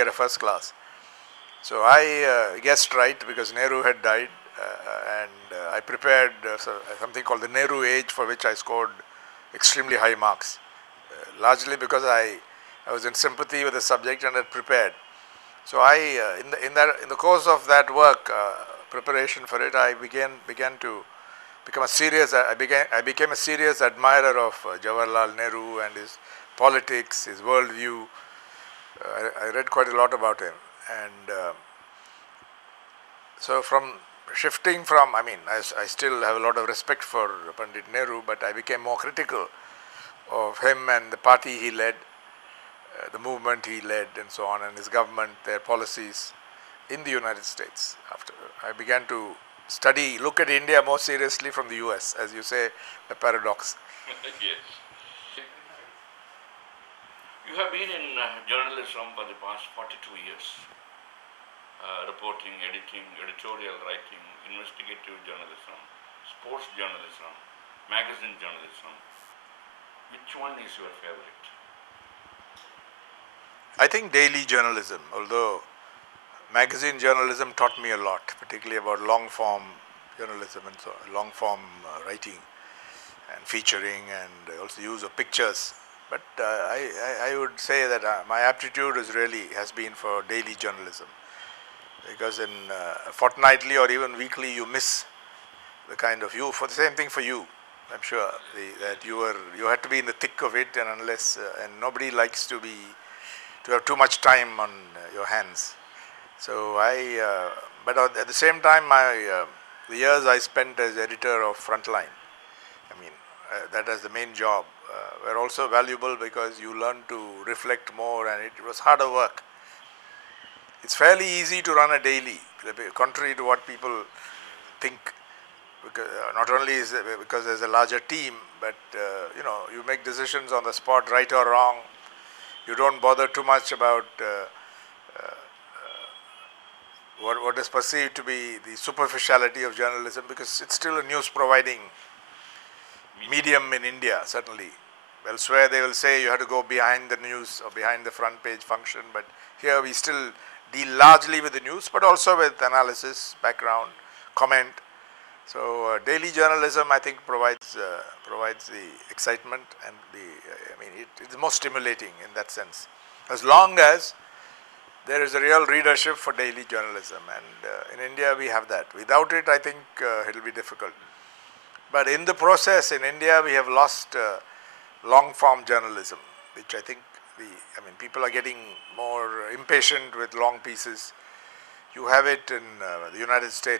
get a first class. So I guessed right because Nehru had died, and I prepared something called the Nehru Age, for which I scored extremely high marks, largely because I was in sympathy with the subject and had prepared. So in the course of that work, preparation for it, I began to become a serious. I became a serious admirer of Jawaharlal Nehru and his politics, his worldview. I read quite a lot about him, and so from shifting from, I still have a lot of respect for Pandit Nehru, but I became more critical of him and the party he led, the movement he led, and so on, and his government, their policies in the United States. After I began to look at India more seriously from the US, as you say, the paradox. Yes. You have been in journalism for the past 42 years, reporting, editing, editorial writing, investigative journalism, sports journalism, magazine journalism. Which one is your favorite? I think daily journalism, although magazine journalism taught me a lot, particularly about long form journalism and so long form writing and featuring, and also use of pictures. But I would say that my aptitude has been for daily journalism, because in fortnightly or even weekly you miss the kind of for the same thing for you. I'm sure that you had to be in the thick of it, and unless and nobody likes to have too much time on your hands. So but at the same time, the years I spent as editor of Frontline, that as the main job, were also valuable because you learn to reflect more, and it was harder work. It's fairly easy to run a daily, contrary to what people think. Because not only is it because there's a larger team, but you make decisions on the spot, right or wrong. You don't bother too much about what is perceived to be the superficiality of journalism, because it's still a news providing medium in India, certainly. Elsewhere they will say you have to go behind the news or behind the front page function, but here we still deal largely with the news, but also with analysis, background, comment. So daily journalism, I think, provides the excitement, and it's most stimulating in that sense, as long as there is a real readership for daily journalism, and in India we have that. Without it, I think it will be difficult. But in the process, in India, we have lost long form journalism, which I think people are getting more impatient with long pieces. You have it in the United States.